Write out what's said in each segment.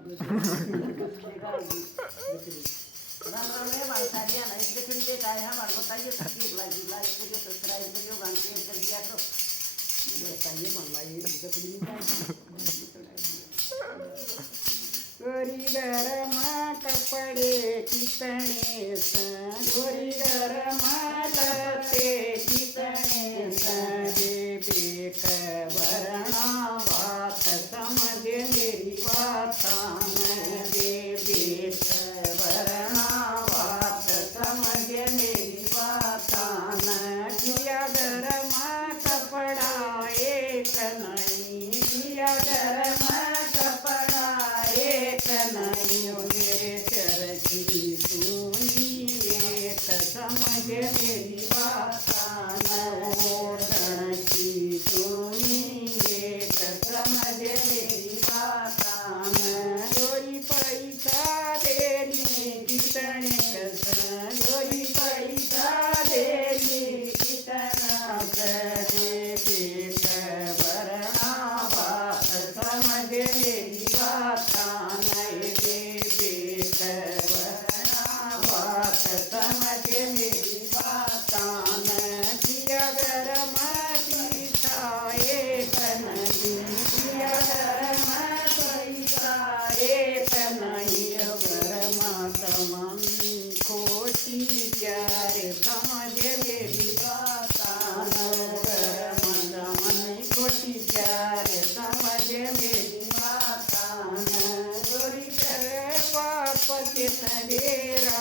राम राम है बालसारिया ना एक देखिए ये काय है बाल बताइए तकलीफ लगी लाइक करिए सब्सक्राइब करिए गान शेयर कर दिया तो बताइए मन लाई देखिए गोरी गरमा कपड़े कितने सन गोरी गरमा लते कितने सन जे बेक वरना बात समझ मेरी बात जे बेक वरना बात समझ मेरी बात किया गरमा कपड़ा एक नहीं किया गरमा कपड़ा एक नहीं मेरे चरखी सुनी एक समझ मेरी बात ओढ़न की सुनी एक समझ मेरी बात गोरी पैसा देनी कितने कसन गोरी पैसा देनी कितना करे पेट भरना बात समझ मेरी बात नहीं दे पेट भरना बात समझ मेरी बात किया गरम पीछा एक नहीं किया गरम पैसा एक नहीं गरम तमन खोटी प्यारे समझ मेरी बात गरम तमन खोटी प्यारे समझ मेरी बात गोरी तेरे बाप के सवेरा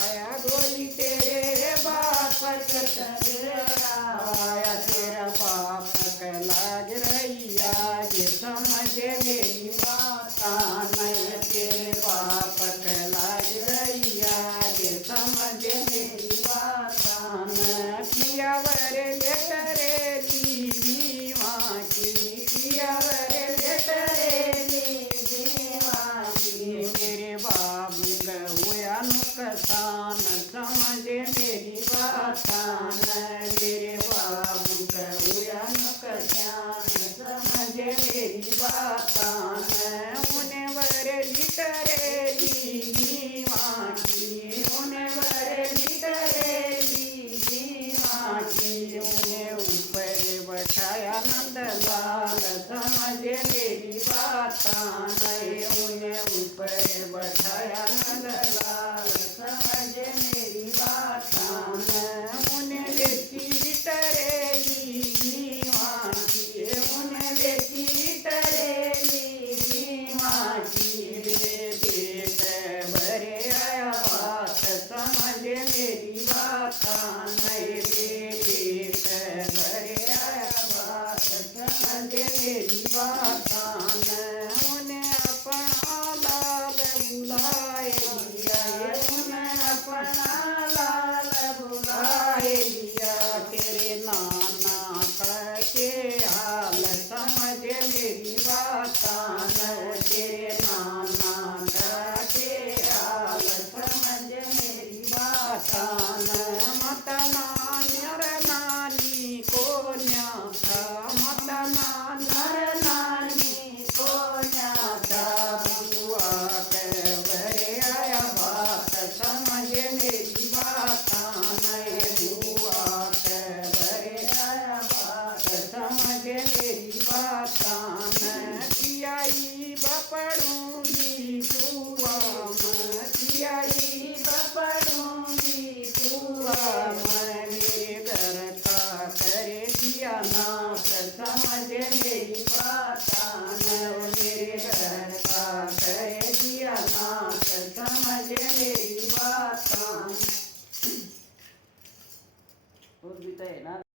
आया गोरी तेरे बाप के सवेरा आया तेरा बाप का लाग रैया ये समझ मेरी बात नहीं तेरे बाप का लाग रैया ये समझ मेरी बात किया वर ले करेली जीवा की किया वर ले करेली जीवा की मेरे बाबू हुआ नुकसान समझ मेरी बात मेरे बाबू हुआ नुकसान समझ मेरी बात उन्हें वरेली करेली जीवा की उन्हें वरेली करेली जीवा की उन्हें ऊपर बैठाया नंदलाल समझ मेरी बात नहीं उन्हें ऊपर बैठाया नंदलाल समझ मेरी बात उन्हें बेटी टरेली जीवा की उन्हें बेटी टरेली जीवा की पेट भरे आया बात समझ मेरी बात नहीं पेट भरे आया बात समझ मेरी बात उन्हें अपना लाल बुलाए लिया उन्हें अपना लाल बुलाए लिया तेरे नाना के हाल समझ मेरी बात तेरे नाना के हाल समझ मेरी बात मत नान्यर नानी को न्याथा मत नान्यर नानी को न्याथा बुआ के भरे आया बात समझ मेरी बात नहीं बुआ के भरे आया बात समझ मेरी बात कियाई बपड़ूंगी बुआ कियाई बपड़ूंगी बुआ मेरे घर का करे दिया नाथ समझ मेरी बात